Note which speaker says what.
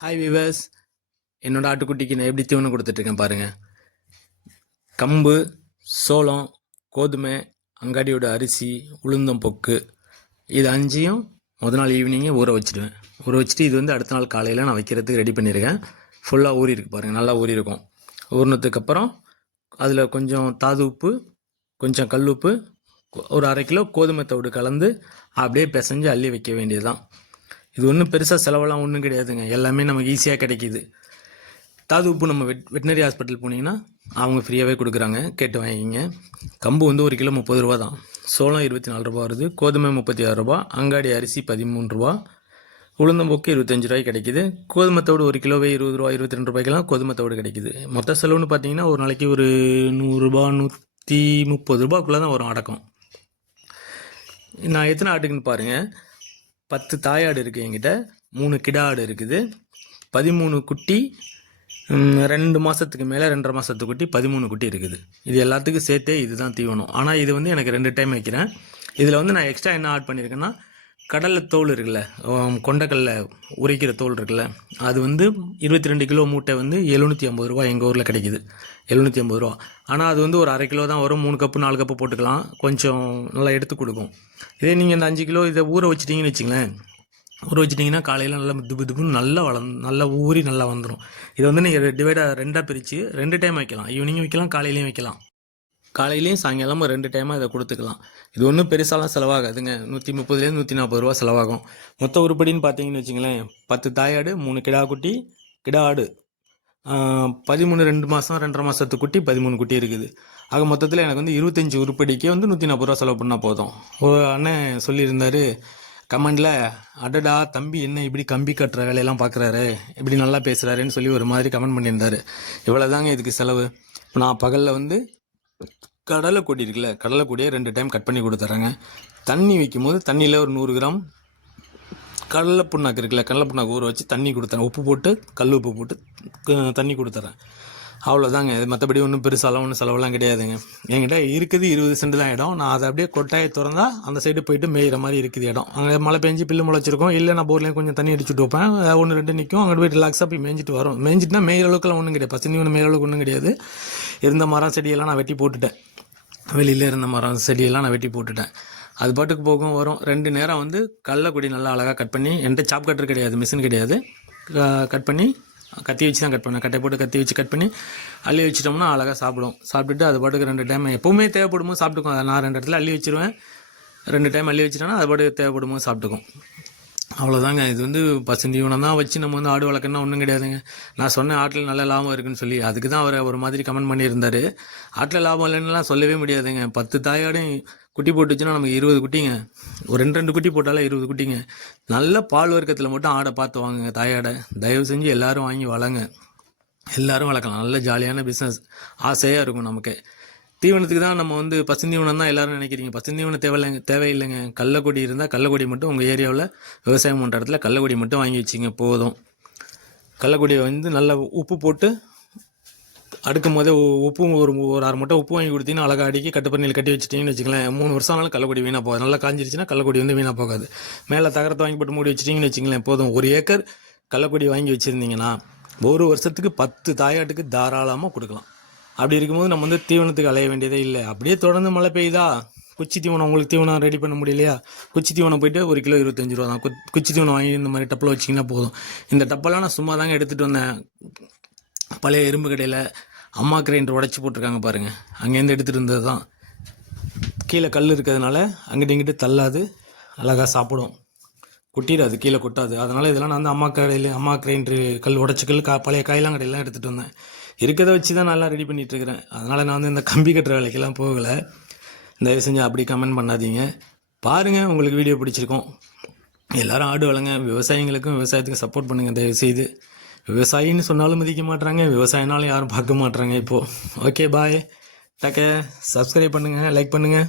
Speaker 1: Hi viewers என்னோடய ஆட்டுக்குட்டிக்கு நான் எப்படி தீவனம் கொடுத்துட்ருக்கேன் பாருங்கள் கம்பு சோளம் கோதுமை அங்காடியோட அரிசி உளுந்தம் பொக்கு. இது அஞ்சையும் முத நாள் ஈவினிங்கே ஊற வச்சுடுவேன். ஊற வச்சுட்டு இது வந்து அடுத்த நாள் காலையில் நான் வைக்கிறதுக்கு ரெடி பண்ணியிருக்கேன் ஃபுல்லாக ஊறி இருக்கு பாருங்கள் நல்லா ஊறி இருக்கும். ஊறினதுக்கப்புறம் அதில் கொஞ்சம் தாது உப்பு கொஞ்சம் கல் உப்பு ஒரு அரை கிலோ கோதுமை தவிடு கலந்து அப்படியே பிசைஞ்சு அள்ளி வைக்க வேண்டியதுதான். இது ஒன்றும் பெருசாக செலவெல்லாம் ஒன்றும் கிடையாதுங்க. எல்லாமே நமக்கு ஈஸியாக கிடைக்கிது. தாது உப்பு நம்ம வெட் வெட்டினரி ஹாஸ்பிட்டல் போனீங்கன்னா அவங்க ஃப்ரீயாகவே கொடுக்குறாங்க. கேட்டு வாங்கிக்கிங்க. கம்பு வந்து ஒரு கிலோ முப்பது ரூபா தான். சோளம் இருபத்தி நாலு ரூபா வருது. கோதுமை முப்பத்தி ஆறு ரூபா. அங்காடி அரிசி பதிமூணு ரூபா. உளுந்தம்போக்கு இருபத்தஞ்சு ரூபாய் கிடைக்கிது. கோதுமை ஒரு கிலோவே இருபது ரூபா இருபத்தி ரெண்டு ரூபாய்க்கெல்லாம் கோதுமை கிடைக்கிது கிடைக்குது. மொத்த செலவுன்னு பார்த்தீங்கன்னா ஒரு நாளைக்கு ஒரு நூறுரூபா நூற்றி முப்பது ரூபாக்குள்ளே தான் வரும் அடக்கம். நான் எத்தனை ஆட்டுக்குன்னு பாருங்கள் பத்து தாயாடு இருக்குது என்கிட்ட. மூணு கிடா ஆடு இருக்குது. பதிமூணு குட்டி ரெண்டு மாதத்துக்கு மேலே ரெண்டரை மாதத்து குட்டி பதிமூணு குட்டி இருக்குது. இது எல்லாத்துக்கும் சேர்த்தே இதுதான் தீவனம். ஆனால் இது வந்து எனக்கு ரெண்டு டைம் வைக்கிறேன். இதில் வந்து நான் எக்ஸ்ட்ரா என்ன ஆட் பண்ணியிருக்கேன்னா கடலை தோல் இருக்குல்ல கொண்டக்கல்ல உரைக்கிற தோல் இருக்குல்ல அது வந்து இருபத்தி ரெண்டு கிலோ மூட்டை வந்து எழுநூற்றி ஐம்பது ரூபா எங்கள் ஊரில் கிடைக்குது. எழுநூற்றி ஐம்பது ரூபா. ஆனால் அது வந்து ஒரு அரை கிலோ தான் வரும். மூணு கப்பு நாலு கப்பு போட்டுக்கலாம். கொஞ்சம் நல்லா எடுத்து கொடுக்கும். இதே நீங்கள் இந்த அஞ்சு கிலோ இதை ஊற வச்சிட்டிங்கன்னு வச்சுங்களேன் ஊற வச்சிட்டிங்கன்னா காலையில் நல்லா துபு துபுன்னு நல்லா வளர்ந்து நல்லா ஊறி நல்லா வந்துடும் இதை வந்து நீங்கள் டிவைடாக ரெண்டாக பிரித்து ரெண்டு டைம் வைக்கலாம். ஈவினிங் வைக்கலாம் காலையிலையும் வைக்கலாம். காலையிலையும் சாயங்காலமும் ரெண்டு டைமாக இதை கொடுத்துக்கலாம். இது ஒன்றும் பெருசாலாம் செலவாகாதுங்க. நூற்றி முப்பதுலேருந்து நூற்றி நாற்பது ரூபா செலவாகும். மொத்த உருப்படின்னு பார்த்தீங்கன்னு வச்சுங்களேன் பத்து தாயாடு மூணு கிடா குட்டி கிடா ஆடு. பதிமூணு ரெண்டு மாதம் ரெண்டரை மாதத்து குட்டி பதிமூணு குட்டி இருக்குது. ஆக மொத்தத்தில் எனக்கு வந்து இருபத்தஞ்சி உருப்படிக்கே வந்து நூற்றி நாற்பது ரூபா செலவு பண்ணால் போதும். ஒரு அண்ணன் சொல்லியிருந்தாரு கமெண்டில் அடடா தம்பி என்ன இப்படி கம்பி கட்டுற வேலையெல்லாம் பார்க்குறாரு இப்படி நல்லா பேசுகிறாருன்னு சொல்லி ஒரு மாதிரி கமெண்ட் பண்ணியிருந்தாரு. இவ்வளோதாங்க இதுக்கு செலவு. இப்போ நான் பகலில் வந்து கடலை கொடி இருக்குல்ல கடலை கொடியை ரெண்டு டைம் கட் பண்ணி கொடுத்துட்றேங்க தண்ணி வைக்கும் போது தண்ணியில் ஒரு நூறு கிராம் கடலை புண்ணாக்கு இருக்குல்ல கடலை புண்ணாக்கு ஊற வச்சு தண்ணி கொடுத்தேன். உப்பு போட்டு கல் உப்பு போட்டு தண்ணி கொடுத்துட்றேன் அவ்வளோதாங்க இது மற்றபடி ஒன்றும் பெருசாலாம் ஒன்றும் செலவெல்லாம் கிடையாதுங்க. என்கிட்ட இருக்குது இருபது சென்ட் தான் இடம். நான் அதை அப்படியே கொட்டாயை திறந்தா அந்த சைடு போயிட்டு மேயிற மாதிரி இருக்குது இடம். அங்கே மழை பெஞ்சு பில்லு முளைச்சிருக்கோம். இல்லை நான் போர்லேயும் கொஞ்சம் தண்ணி அடிச்சுட்டு வைப்பேன். ஒன்று ரெண்டு நிற்கும் அங்கே போய் ரிலாக்ஸாக போய் மேய்ஞ்சிட்டு வரும். மேய்ஞ்சிட்டுனா மேயிற அளவுக்குலாம் ஒன்றும் கிடையாது. பசங்க ஒன்று மேயிற அளவுக்கு ஒன்றும் கிடையாது. இருந்த மரம் செடியெல்லாம் நான் வெட்டி போட்டுட்டேன். வெளியில் இருந்த மரம் செடியெல்லாம் நான் வெட்டி போட்டுட்டேன். அது பாட்டுக்கு போகும் வரும். ரெண்டு நேரம் வந்து கடலக்குடி நல்லா அழகாக கட் பண்ணி என்கிட்ட சாப் கட்டர் கிடையாது மிஷின் கிடையாது. கட் பண்ணி கத்தி வச்சு தான் கட் பண்ணேன். கட்டை போட்டு கத்தி வச்சு கட் பண்ணி அள்ளி வச்சிட்டோம்னா அழகாக சாப்பிடும். சாப்பிட்டுட்டு அது பாட்டுக்கு ரெண்டு டைம் எப்போவுமே தேவைப்படும் போது சாப்பிட்டுக்கும். அதை நான் ரெண்டு இடத்துல அள்ளி வச்சிருவேன். ரெண்டு டைம் அள்ளி வச்சிட்டோன்னா அது பாட்டுக்கு தேவைப்படும் போது சாப்பிட்டுக்கும். அவ்வளோதாங்க இது வந்து பசுந்தீவனம் தான் வச்சு நம்ம வந்து ஆடு வளர்க்கணும்னா ஒன்றும் கிடையாதுங்க. நான் சொன்னேன் ஆட்டில் நல்ல லாபம் இருக்குன்னு சொல்லி அதுக்கு தான் அவர் ஒரு மாதிரி கமெண்ட் பண்ணியிருந்தாரு. ஆட்டில் லாபம் இல்லைன்னுலாம் சொல்லவே முடியாதுங்க. பத்து தாயாடும் குட்டி போட்டுச்சுன்னா நமக்கு இருபது குட்டிங்க. ஒரு ரெண்டு ரெண்டு குட்டி போட்டாலே இருபது குட்டிங்க. நல்ல பால் வர்க்கத்தில் மட்டும் ஆடை பார்த்து வாங்குங்க தாயாடை. தயவு செஞ்சு எல்லோரும் வாங்கி வளங்க. எல்லோரும் வளர்க்கலாம். நல்ல ஜாலியான பிஸ்னஸ் ஆசையாக இருக்கும் நமக்கு. தீவனத்துக்கு தான் நம்ம வந்து பசுந்தீவனம் தான் எல்லாரும் நினைக்கிறீங்க. பசுந்தீவனம் தேவையில்லைங்க தேவையில்லைங்க. கள்ளக்கொடி இருந்தால் கள்ளக்கொடி மட்டும் உங்கள் ஏரியாவில் விவசாயம் பண்ணுற இடத்துல கள்ளக்கொடி மட்டும் வாங்கி வச்சிங்க போதும். கள்ளக்கொடியை வந்து நல்லா உப்பு போட்டு அடுக்கும் போதே உப்பு ஒரு ஒரு அரை மூட்டை உப்பு வாங்கி கொடுத்தீங்கன்னா அழகா அடிக்கி கட்டு கட்டி வச்சிட்டிங்கன்னு வச்சுக்கலாம் மூணு வருஷம் ஆனாலும் கள்ளக்கொடி வீணாக போகாது. நல்லா காஞ்சிருச்சுன்னா கள்ளக்கொடி வந்து வீணாக போகாது. மேலே தகரத்தை வாங்கி போட்டு மூடி வச்சிட்டிங்கன்னு வச்சுங்களேன் போதும். ஒரு ஏக்கர் கள்ளக்கொடி வாங்கி வச்சுருந்தீங்கன்னா ஒரு வருஷத்துக்கு பத்து தாயாட்டுக்கு தாராளமாக கொடுக்கலாம். அப்படி இருக்கும்போது நம்ம வந்து தீவனத்துக்கு அலைய வேண்டியதே இல்லை. அப்படியே தொடர்ந்து மழை பெய்யுதா? குச்சி தீவனம் உங்களுக்கு தீவனம் ரெடி பண்ண முடியலையா? குச்சி தீவனம் போயிட்டு ஒரு கிலோ இருபத்தஞ்சு ரூபா தான். கு- குச்சி தீவனம் வாங்கி இந்த மாதிரி டப்பில் வச்சிங்கன்னா போதும். இந்த டப்பெல்லாம் நான் சும்மா தாங்க எடுத்துகிட்டு வந்தேன். பழைய இரும்பு கடையில் அம்மா கிரைண்டர் உடச்சி போட்டிருக்காங்க பாருங்கள் அங்கேருந்து எடுத்துகிட்டு இருந்தது தான். கீழே கல் இருக்கிறதுனால அங்கிட்டு இங்கிட்டு தள்ளாது. அழகாக சாப்பிடும். கொட்டிடாது. கீழே கொட்டாது. அதனால் இதெல்லாம் நான் வந்து அம்மா கடையில் அம்மா கிரைண்டர் கல் உடச்சி கல் கா பழைய காயெல்லாம் கடையெல்லாம் எடுத்துகிட்டு வந்தேன். இருக்கிறத வச்சு தான் நல்லா ரெடி பண்ணிகிட்ருக்கிறேன் அதனால் நான் வந்து இந்த கம்பி கட்டுற வேலைக்கெல்லாம் போகலை. தயவு செஞ்சு அப்படி கமெண்ட் பண்ணாதீங்க. பாருங்கள் உங்களுக்கு வீடியோ பிடிச்சிருக்கும். எல்லாரும் ஆடு வளங்க விவசாயிங்களுக்கும் விவசாயத்துக்கு சப்போர்ட் பண்ணுங்கள் தயவு செய்து விவசாயின்னு சொன்னாலும் மதிக்க மாட்றாங்க விவசாயினாலும் யாரும் பார்க்க மாட்றாங்க இப்போது ஓகே பாய் டக்க சப்ஸ்கிரைப் பண்ணுங்கள் லைக் பண்ணுங்கள்